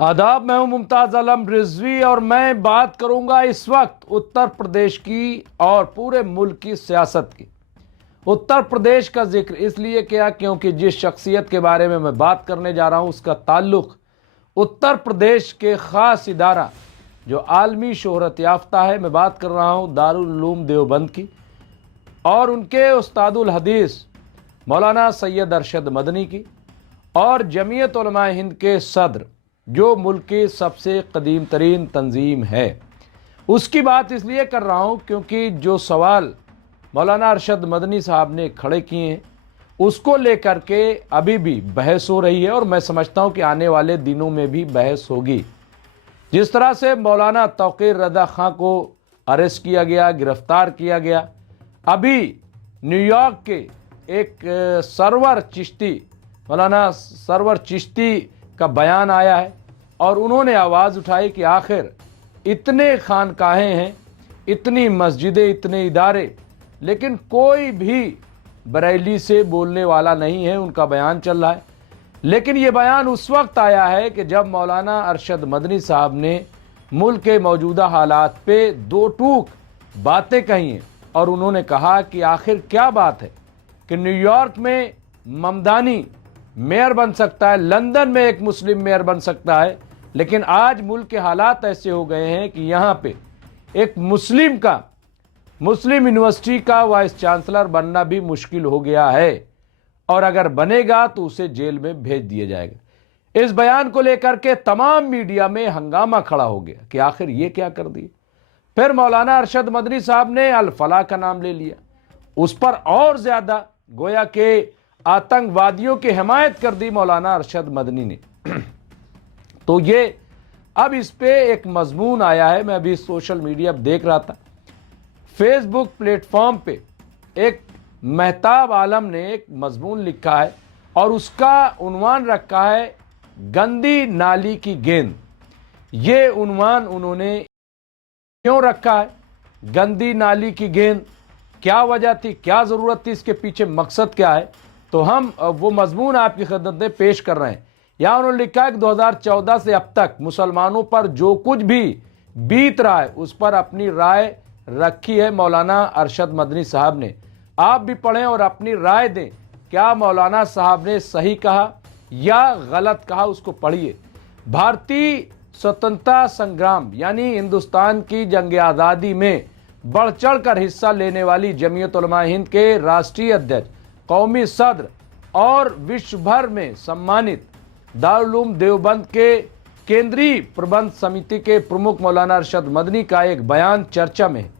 आदाब, मैं हूं मुमताज आलम रिजवी और मैं बात करूंगा इस वक्त उत्तर प्रदेश की और पूरे मुल्क की सियासत की। उत्तर प्रदेश का जिक्र इसलिए किया क्योंकि जिस शख्सियत के बारे में मैं बात करने जा रहा हूं उसका ताल्लुक उत्तर प्रदेश के ख़ास इदारा जो आलमी शोहरत याफ्ता है। मैं बात कर रहा हूं दारुल उलूम देवबंद की और उनके उस्तादुल हदीस मौलाना सैयद अरशद मदनी की और जमीयत उलमा हिंद के सदर जो मुल्क की सबसे कदीम तरीन तंजीम है, उसकी बात इसलिए कर रहा हूँ क्योंकि जो सवाल मौलाना अरशद मदनी साहब ने खड़े किए हैं उसको लेकर के अभी भी बहस हो रही है और मैं समझता हूँ कि आने वाले दिनों में भी बहस होगी। जिस तरह से मौलाना तौकीर रज़ा खां को अरेस्ट किया गया, गिरफ्तार किया गया, अभी न्यूयॉर्क के एक सरवर चिश्ती मौलाना सरवर चिश्ती का बयान आया है और उन्होंने आवाज़ उठाई कि आखिर इतने खानकाहें हैं, इतनी मस्जिदें, इतने इदारे, लेकिन कोई भी बरेली से बोलने वाला नहीं है। उनका बयान चल रहा है, लेकिन ये बयान उस वक्त आया है कि जब मौलाना अरशद मदनी साहब ने मुल्क के मौजूदा हालात पे दो टूक बातें कही हैं और उन्होंने कहा कि आखिर क्या बात है कि न्यूयॉर्क में ममदानी मेयर बन सकता है, लंदन में एक मुस्लिम मेयर बन सकता है, लेकिन आज मुल्क के हालात ऐसे हो गए हैं कि यहाँ पे एक मुस्लिम यूनिवर्सिटी का वाइस चांसलर बनना भी मुश्किल हो गया है और अगर बनेगा तो उसे जेल में भेज दिया जाएगा। इस बयान को लेकर के तमाम मीडिया में हंगामा खड़ा हो गया कि आखिर ये क्या कर दिए। फिर मौलाना अरशद मदनी साहब ने अल फलाह का नाम ले लिया, उस पर और ज्यादा गोया के आतंकवादियों की हिमायत कर दी मौलाना अरशद मदनी ने। तो ये अब इस पे एक मजमून आया है, मैं अभी सोशल मीडिया पर देख रहा था, फेसबुक प्लेटफॉर्म पे एक मेहताब आलम ने एक मजमून लिखा है और उसका उन्वान रखा है गंदी नाली की गेंद। ये उन्वान उन्होंने क्यों रखा है, गंदी नाली की गेंद, क्या वजह थी, क्या ज़रूरत थी, इसके पीछे मकसद क्या है, तो हम वो मजमून आपकी खिदमत में पेश कर रहे हैं। यहाँ उन्होंने लिखा है कि 2014 से अब तक मुसलमानों पर जो कुछ भी बीत रहा है उस पर अपनी राय रखी है मौलाना अरशद मदनी साहब ने। आप भी पढ़ें और अपनी राय दें, क्या मौलाना साहब ने सही कहा या गलत कहा, उसको पढ़िए। भारतीय स्वतंत्रता संग्राम यानी हिंदुस्तान की जंग आज़ादी में बढ़ चढ़ कर हिस्सा लेने वाली जमीयत उलमा हिंद के राष्ट्रीय अध्यक्ष, कौमी सदर और विश्व भर में सम्मानित दारुल उलूम देवबंद के केंद्रीय प्रबंध समिति के प्रमुख मौलाना अरशद मदनी का एक बयान चर्चा में है,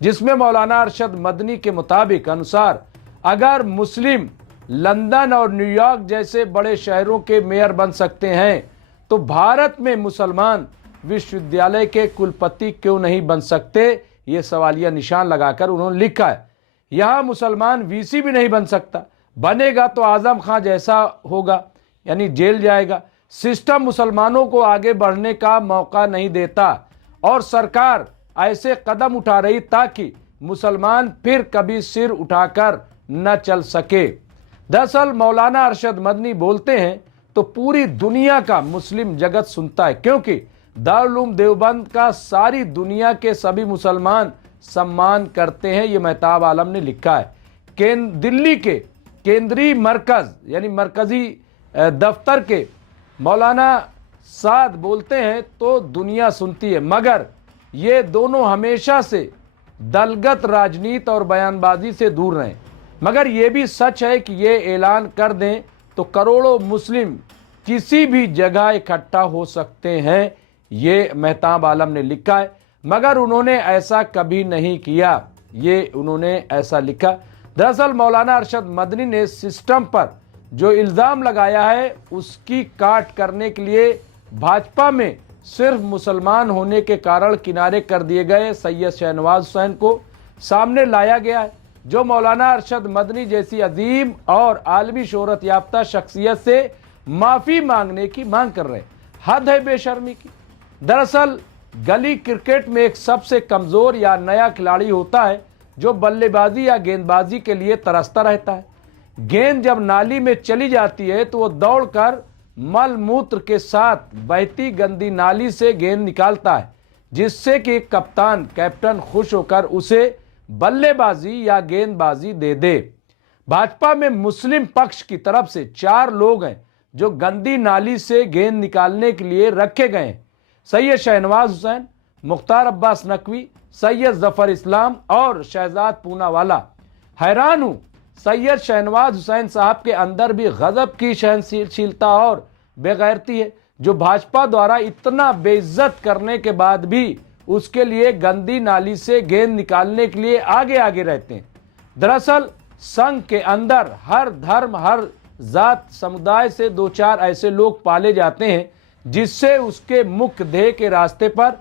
जिसमें मौलाना अरशद मदनी के मुताबिक अनुसार अगर मुस्लिम लंदन और न्यूयॉर्क जैसे बड़े शहरों के मेयर बन सकते हैं तो भारत में मुसलमान विश्वविद्यालय के कुलपति क्यों नहीं बन सकते, ये सवालिया निशान लगाकर उन्होंने लिखा है। यहाँ मुसलमान वीसी भी नहीं बन सकता, बनेगा तो आजम खां जैसा होगा, यानी जेल जाएगा। सिस्टम मुसलमानों को आगे बढ़ने का मौका नहीं देता और सरकार ऐसे कदम उठा रही ताकि मुसलमान फिर कभी सिर उठाकर न चल सके। दरअसल मौलाना अरशद मदनी बोलते हैं तो पूरी दुनिया का मुस्लिम जगत सुनता है, क्योंकि दारुल उलूम देवबंद का सारी दुनिया के सभी मुसलमान सम्मान करते हैं। ये मेहताब आलम ने लिखा है। दिल्ली के केंद्रीय मरकज यानी मरकजी दफ्तर के मौलाना साद बोलते हैं तो दुनिया सुनती है, मगर ये दोनों हमेशा से दलगत राजनीति और बयानबाजी से दूर रहें। मगर ये भी सच है कि ये ऐलान कर दें तो करोड़ों मुस्लिम किसी भी जगह इकट्ठा हो सकते हैं, ये मेहताब आलम ने लिखा है, मगर उन्होंने ऐसा कभी नहीं किया, ये उन्होंने ऐसा लिखा। दरअसल मौलाना अरशद मदनी ने सिस्टम पर जो इल्ज़ाम लगाया है उसकी काट करने के लिए भाजपा में सिर्फ मुसलमान होने के कारण किनारे कर दिए गए सैयद शहनवाज हुसैन को सामने लाया गया है, जो मौलाना अरशद मदनी जैसी अजीम और आलमी शोहरत याफ्ता शख्सियत से माफ़ी मांगने की मांग कर रहे हैं। हद है बेशर्मी की। दरअसल गली क्रिकेट में एक सबसे कमज़ोर या नया खिलाड़ी होता है जो बल्लेबाजी या गेंदबाजी के लिए तरसता रहता है। गेंद जब नाली में चली जाती है तो वो दौड़कर मल मूत्र के साथ बहती गंदी नाली से गेंद निकालता है, जिससे कि कैप्टन खुश होकर उसे बल्लेबाजी या गेंदबाजी दे दे। भाजपा में मुस्लिम पक्ष की तरफ से 4 लोग हैं जो गंदी नाली से गेंद निकालने के लिए रखे गए हैं। सैयद शहनवाज हुसैन, मुख्तार अब्बास नकवी, सैयद जफर इस्लाम और शहजाद पूनावाला। हैरान हूं, सैयद शहनवाज हुसैन साहब के अंदर भी गजब की सहनशीलता और बेगैरती है, जो भाजपा द्वारा इतना बेइज्जत करने के बाद भी उसके लिए गंदी नाली से गेंद निकालने के लिए आगे आगे रहते हैं। दरअसल संघ के अंदर हर धर्म, हर जात, समुदाय से 2-4 ऐसे लोग पाले जाते हैं जिससे उसके मुख्य ध्येय के रास्ते पर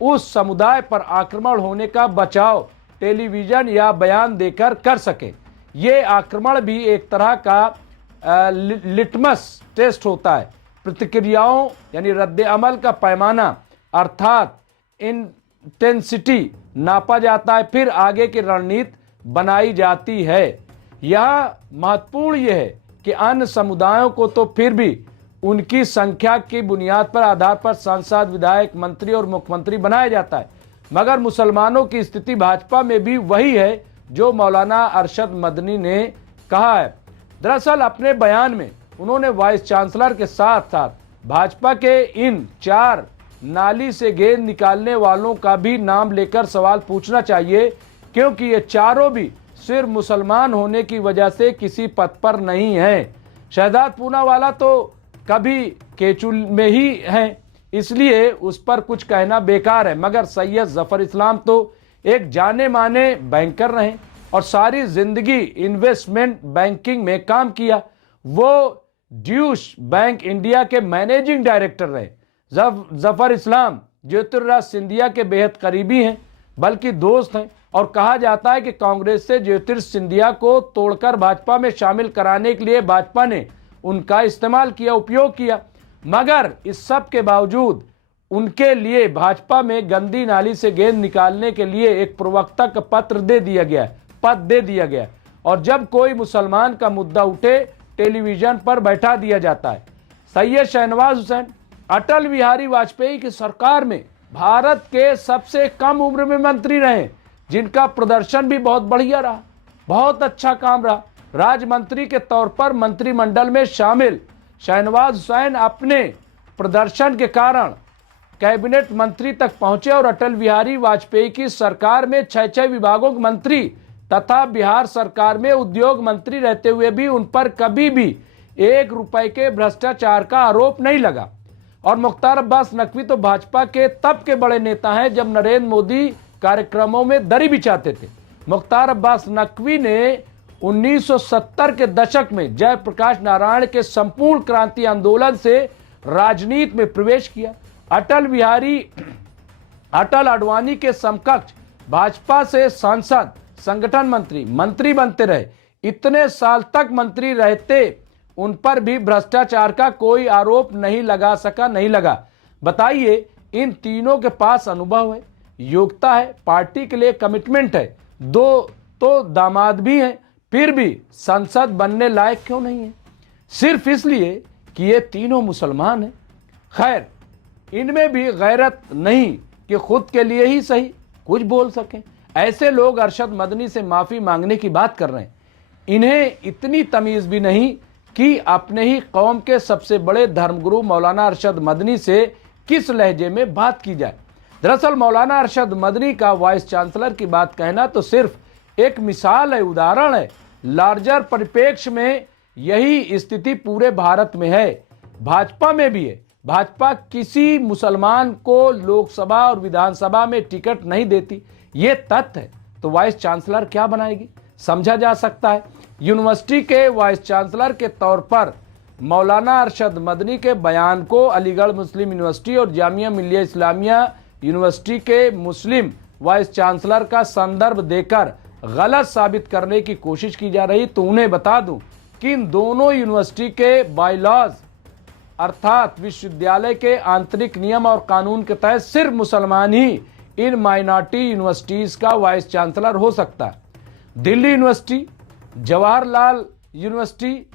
उस समुदाय पर आक्रमण होने का बचाव टेलीविजन या बयान देकर कर सके। ये आक्रमण भी एक तरह का लिटमस टेस्ट होता है। प्रतिक्रियाओं यानी रद्द अमल का पैमाना अर्थात इंटेंसिटी नापा जाता है, फिर आगे की रणनीति बनाई जाती है। यह महत्वपूर्ण यह है कि अन्य समुदायों को तो फिर भी उनकी संख्या की बुनियाद पर आधार पर सांसद, विधायक, मंत्री और मुख्यमंत्री बनाया जाता है, मगर मुसलमानों की स्थिति भाजपा में भी वही है जो मौलाना अरशद मदनी ने कहा है। दरअसल अपने बयान में उन्होंने वाइस चांसलर के साथ साथ भाजपा के इन 4 नाली से गेंद निकालने वालों का भी नाम लेकर सवाल पूछना चाहिए, क्योंकि ये चारों भी सिर्फ मुसलमान होने की वजह से किसी पद पर नहीं है। शहजाद पूनावाला तो कभी केचुल में ही हैं, इसलिए उस पर कुछ कहना बेकार है, मगर सैयद जफर इस्लाम तो एक जाने माने बैंकर रहे और सारी जिंदगी इन्वेस्टमेंट बैंकिंग में काम किया। वो ड्यूश बैंक इंडिया के मैनेजिंग डायरेक्टर रहे। जफर इस्लाम ज्योतिर्राज सिंधिया के बेहद करीबी हैं, बल्कि दोस्त हैं, और कहा जाता है कि कांग्रेस से ज्योतिर्राज सिंधिया को तोड़कर भाजपा में शामिल कराने के लिए भाजपा ने उनका इस्तेमाल किया, उपयोग किया, मगर इस सब के बावजूद उनके लिए भाजपा में गंदी नाली से गेंद निकालने के लिए एक प्रवक्ता का पद दे दिया गया और जब कोई मुसलमान का मुद्दा उठे टेलीविजन पर बैठा दिया जाता है। सैयद शहनवाज हुसैन अटल बिहारी वाजपेयी की सरकार में भारत के सबसे कम उम्र में मंत्री रहे, जिनका प्रदर्शन भी बहुत बढ़िया रहा, बहुत अच्छा काम रहा। राज्य मंत्री के तौर पर मंत्रिमंडल में शामिल शहनवाज हुसैन अपने प्रदर्शन के कारण कैबिनेट मंत्री तक पहुंचे और अटल बिहारी वाजपेयी की सरकार में 6 विभागों के मंत्री तथा बिहार सरकार में उद्योग मंत्री रहते हुए भी उन पर कभी भी 1 रुपए के भ्रष्टाचार का आरोप नहीं लगा। और मुख्तार अब्बास नकवी तो भाजपा के तब के बड़े नेता हैं जब नरेंद्र मोदी कार्यक्रमों में दरी बिछाते थे। मुख्तार अब्बास नकवी ने 1970 के दशक में जयप्रकाश नारायण के संपूर्ण क्रांति आंदोलन से राजनीति में प्रवेश किया। अटल अडवाणी के समकक्ष भाजपा से सांसद, संगठन मंत्री बनते रहे। इतने साल तक मंत्री रहते उन पर भी भ्रष्टाचार का कोई आरोप नहीं लगा। बताइए, इन तीनों के पास अनुभव है, योग्यता है, पार्टी के लिए कमिटमेंट है, 2 तो दामाद भी हैं, फिर भी संसद बनने लायक क्यों नहीं है? सिर्फ इसलिए कि ये तीनों मुसलमान हैं। खैर, इनमें भी गैरत नहीं कि खुद के लिए ही सही कुछ बोल सकें। ऐसे लोग अरशद मदनी से माफी मांगने की बात कर रहे हैं। इन्हें इतनी तमीज भी नहीं कि अपने ही कौम के सबसे बड़े धर्मगुरु मौलाना अरशद मदनी से किस लहजे में बात की जाए। दरअसल मौलाना अरशद मदनी का वाइस चांसलर की बात कहना तो सिर्फ एक मिसाल है, उदाहरण है। लार्जर परिप्रेक्ष्य में यही स्थिति पूरे भारत में है, भाजपा में भी है। भाजपा किसी मुसलमान को लोकसभा और विधानसभा में टिकट नहीं देती, ये तथ्य है। तो वाइस चांसलर क्या बनाएगी, समझा जा सकता है। यूनिवर्सिटी के वाइस चांसलर के तौर पर मौलाना अरशद मदनी के बयान को अलीगढ़ मुस्लिम यूनिवर्सिटी और जामिया मिल्लिया इस्लामिया यूनिवर्सिटी के मुस्लिम वाइस चांसलर का संदर्भ देकर गलत साबित करने की कोशिश की जा रही। तो उन्हें बता दूं कि इन दोनों यूनिवर्सिटी के बायलॉज अर्थात विश्वविद्यालय के आंतरिक नियम और कानून के तहत सिर्फ मुसलमान ही इन माइनॉरिटी यूनिवर्सिटीज का वाइस चांसलर हो सकता है। Delhi university, Jawaharlal university,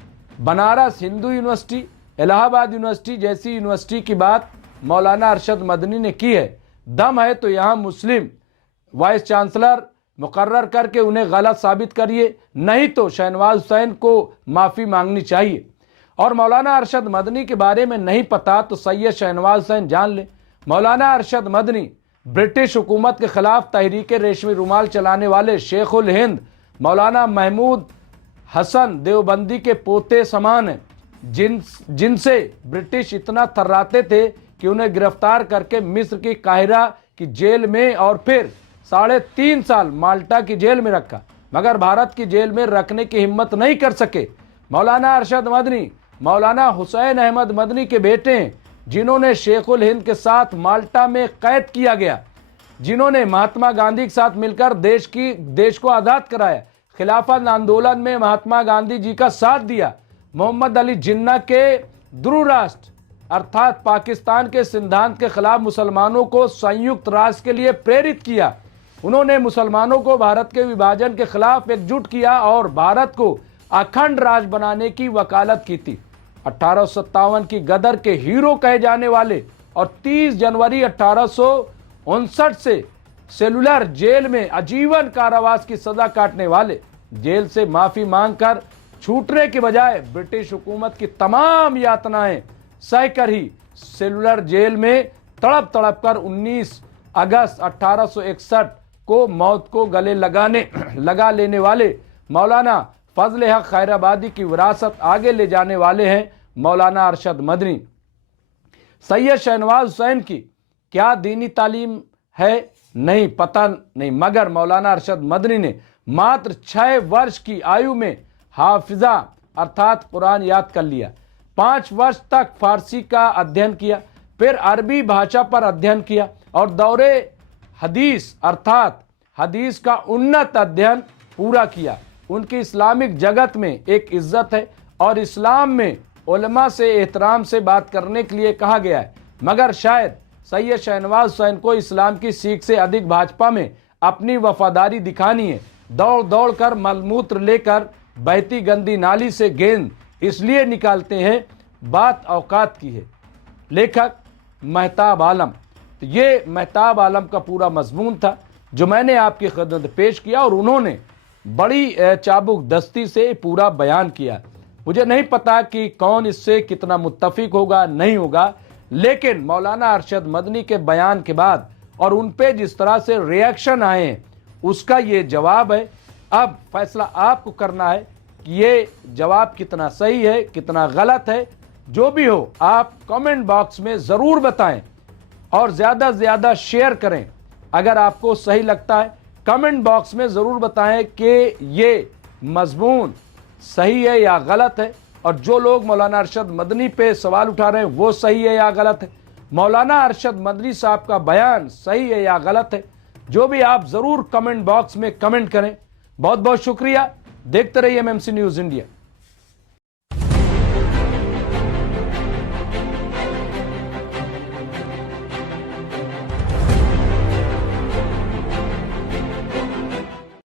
Banaras Hindu university, Allahabad university जैसी यूनिवर्सिटी की बात मौलाना अरशद मदनी ने की है। दम है तो यहाँ मुस्लिम वाइस चांसलर मुकर्रर करके उन्हें गलत साबित करिए, नहीं तो शहनवाज हुसैन को माफ़ी मांगनी चाहिए। और मौलाना अरशद मदनी के बारे में नहीं पता तो सैयद शहनवाज हुसैन जान ले। मौलाना अरशद मदनी ब्रिटिश हुकूमत के खिलाफ तहरीक रेशमी रुमाल चलाने वाले शेखुल हिंद मौलाना महमूद हसन देवबंदी के पोते समान हैं, जिनसे ब्रिटिश इतना थर्राते थे कि उन्हें गिरफ्तार करके मिस्र की काहिरा की जेल में और फिर 3.5 साल माल्टा की जेल में रखा, मगर भारत की जेल में रखने की हिम्मत नहीं कर सके। मौलाना अरशद मदनी मौलाना हुसैन अहमद मदनी के बेटे हैं, जिन्होंने शेखुल हिंद के साथ माल्टा में कैद किया गया, जिन्होंने महात्मा गांधी के साथ मिलकर देश को आज़ाद कराया, खिलाफत आंदोलन में महात्मा गांधी जी का साथ दिया, मोहम्मद अली जिन्ना के ध्रुव राष्ट्र अर्थात पाकिस्तान के सिद्धांत के खिलाफ मुसलमानों को संयुक्त राष्ट्र के लिए प्रेरित किया। उन्होंने मुसलमानों को भारत के विभाजन के खिलाफ एकजुट किया और भारत को अखंड राज्य बनाने की वकालत की थी। 1857 की गदर के हीरो कहे जाने वाले और 30 जनवरी 1859 से सेलुलर जेल में आजीवन कारावास की सजा काटने वाले, जेल से माफी मांगकर छूटने के बजाय ब्रिटिश हुकूमत की तमाम यातनाएं सहकर ही सेलुलर जेल में तड़प तड़प कर 19 अगस्त 1861 को मौत को गले लगा लेने वाले मौलाना फजल हक खैराबादी की विरासत आगे ले जाने वाले हैं मौलाना अरशद मदनी। सैयद शहनवाज हुसैन की क्या दीनी तालीम है नहीं पता नहीं, मगर मौलाना अरशद मदनी ने मात्र 6 वर्ष की आयु में हाफिजा अर्थात कुरान याद कर लिया। 5 वर्ष तक फारसी का अध्ययन किया, फिर अरबी भाषा पर अध्ययन किया और दौरे हदीस अर्थात हदीस का उन्नत अध्ययन पूरा किया। उनकी इस्लामिक जगत में एक इज्जत है और इस्लाम में उलमा से एहतराम से बात करने के लिए कहा गया है, मगर शायद सैयद शहनवाज हुसैन को इस्लाम की सीख से अधिक भाजपा में अपनी वफादारी दिखानी है। दौड़ दौड़ कर मलमूत्र लेकर बहती गंदी नाली से गेंद इसलिए निकालते हैं, बात औकात की है। लेखक महताब आलम। तो ये महताब आलम का पूरा मजमून था जो मैंने आपकी खिदमत में पेश किया और उन्होंने बड़ी चाबुक दस्ती से पूरा बयान किया। मुझे नहीं पता कि कौन इससे कितना मुत्तफिक होगा नहीं होगा, लेकिन मौलाना अरशद मदनी के बयान के बाद और उन पे जिस तरह से रिएक्शन आए हैं उसका ये जवाब है। अब फैसला आपको करना है कि ये जवाब कितना सही है कितना गलत है। जो भी हो आप कमेंट बॉक्स में ज़रूर बताएं और ज़्यादा से ज़्यादा शेयर करें। अगर आपको सही लगता है कमेंट बॉक्स में ज़रूर बताएं कि ये मजमून सही है या गलत है, और जो लोग मौलाना अरशद मदनी पे सवाल उठा रहे हैं वो सही है या गलत है, मौलाना अरशद मदनी साहब का बयान सही है या गलत है। जो भी आप ज़रूर कमेंट बॉक्स में कमेंट करें। बहुत बहुत शुक्रिया। देखते रहिए एमएमसी न्यूज़ इंडिया।